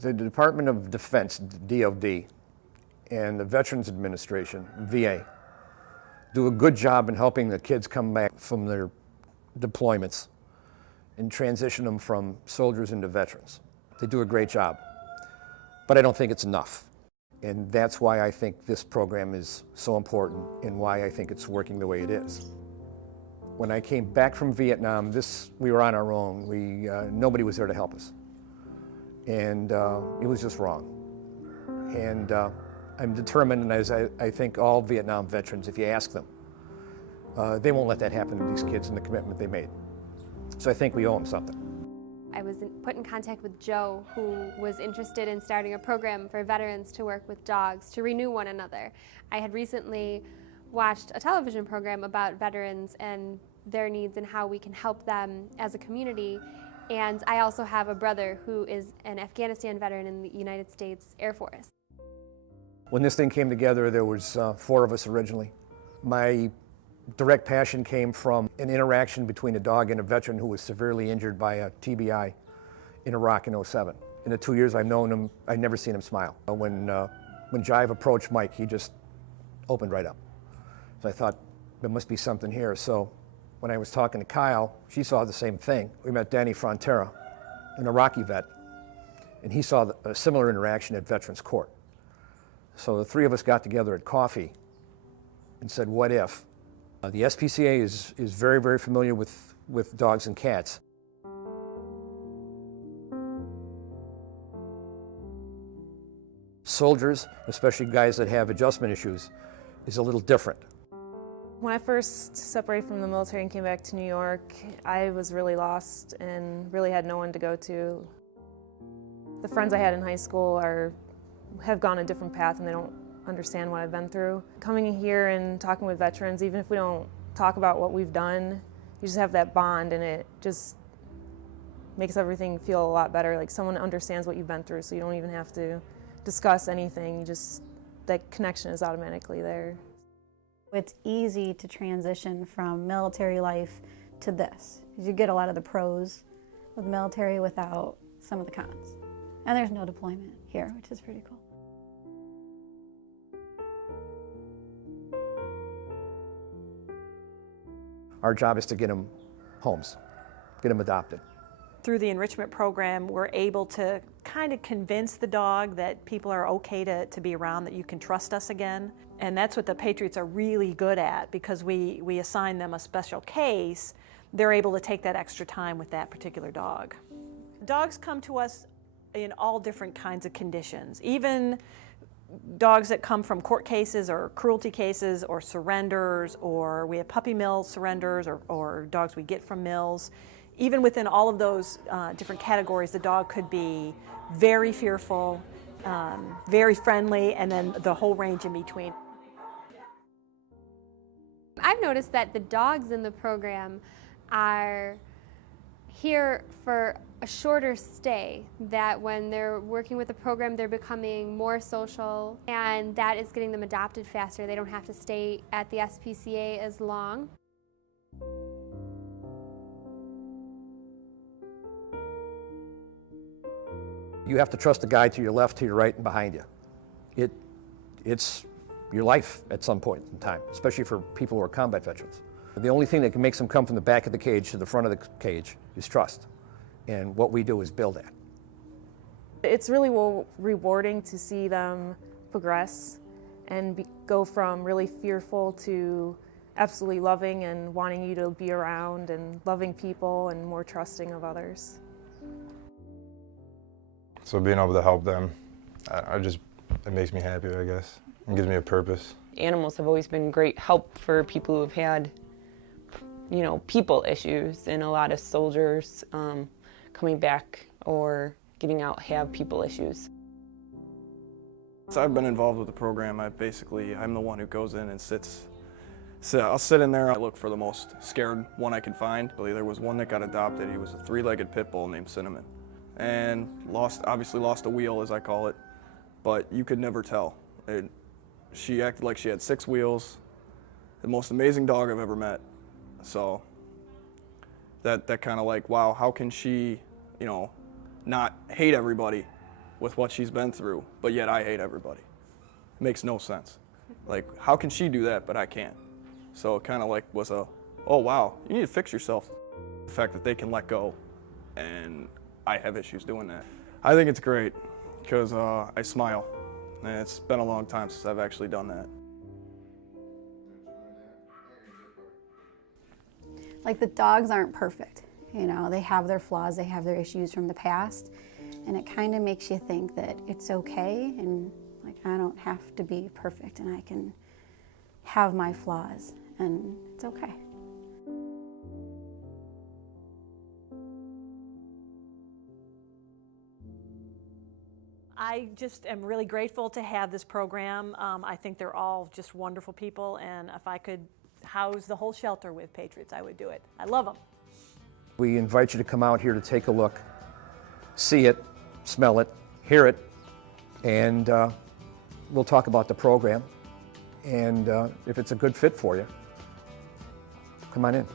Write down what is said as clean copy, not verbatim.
The Department of Defense, DoD, and the Veterans Administration, VA, do a good job in helping the kids come back from their deployments and transition them from soldiers into veterans. They do a great job, but I don't think it's enough. And that's why I think this program is so important and why I think it's working the way it is. When I came back from Vietnam, we were on our own. Nobody was there to help us. And it was just wrong. And I'm determined, and as I think all Vietnam veterans, if you ask them, they won't let that happen to these kids and the commitment they made. So I think we owe them something. I was put in contact with Joe, who was interested in starting a program for veterans to work with dogs to renew one another. I had recently watched a television program about veterans and their needs and how we can help them as a community. And I also have a brother who is an Afghanistan veteran in the United States Air Force. When this thing came together, there was 4 of us originally. My direct passion came from an interaction between a dog and a veteran who was severely injured by a TBI in Iraq in '07. In the 2 years I've known him, I've never seen him smile. When Jive approached Mike, he just opened right up. So I thought, there must be something here. So when I was talking to Kyle, she saw the same thing. We met Danny Frontera, an Iraqi vet, and he saw a similar interaction at Veterans Court. So the 3 of us got together at coffee and said, what if? The SPCA is very, very familiar with dogs and cats. Soldiers, especially guys that have adjustment issues, is a little different. When I first separated from the military and came back to New York, I was really lost and really had no one to go to. The friends I had in high school have gone a different path and they don't understand what I've been through. Coming in here and talking with veterans, even if we don't talk about what we've done, you just have that bond and it just makes everything feel a lot better. Like someone understands what you've been through, so you don't even have to discuss anything. That connection is automatically there. It's easy to transition from military life to this. You get a lot of the pros of the military without some of the cons. And there's no deployment here, which is pretty cool. Our job is to get them homes, get them adopted. Through the enrichment program, we're able to kind of convince the dog that people are okay to be around, that you can trust us again. And that's what the Patriots are really good at, because we assign them a special case. They're able to take that extra time with that particular dog. Dogs come to us in all different kinds of conditions, even dogs that come from court cases or cruelty cases or surrenders, or we have puppy mill surrenders or dogs we get from mills. Even within all of those different categories, the dog could be very fearful, very friendly, and then the whole range in between. I've noticed that the dogs in the program are here for a shorter stay, that when they're working with the program, they're becoming more social, and that is getting them adopted faster. They don't have to stay at the SPCA as long. You have to trust the guy to your left, to your right, and behind you. It's your life at some point in time, especially for people who are combat veterans. The only thing that can make them come from the back of the cage to the front of the cage is trust. And what we do is build that. It's really rewarding to see them progress and go from really fearful to absolutely loving and wanting you to be around and loving people and more trusting of others. So being able to help them, it makes me happy, I guess. It gives me a purpose. Animals have always been great help for people who have had, people issues, and a lot of soldiers coming back or getting out have people issues. So I've been involved with the program. I'm the one who goes in and sits. So I'll sit in there, I look for the most scared one I can find. There was one that got adopted. He was a 3-legged pit bull named Cinnamon. And obviously lost a wheel, as I call it, but you could never tell. She acted like she had 6 wheels. The most amazing dog I've ever met. So that kind of like, wow, how can she, not hate everybody with what she's been through, but yet I hate everybody. Makes no sense. Like, how can she do that, but I can't? So it kind of like was a, oh wow, you need to fix yourself. The fact that they can let go, and I have issues doing that. I think it's great, because I smile, and it's been a long time since I've actually done that. Like, the dogs aren't perfect, you know, they have their flaws, they have their issues from the past, and it kind of makes you think that it's okay, and like, I don't have to be perfect, and I can have my flaws, and it's okay. I just am really grateful to have this program. I think they're all just wonderful people, and if I could house the whole shelter with Patriots, I would do it. I love them. We invite you to come out here to take a look, see it, smell it, hear it, and we'll talk about the program. And if it's a good fit for you, come on in.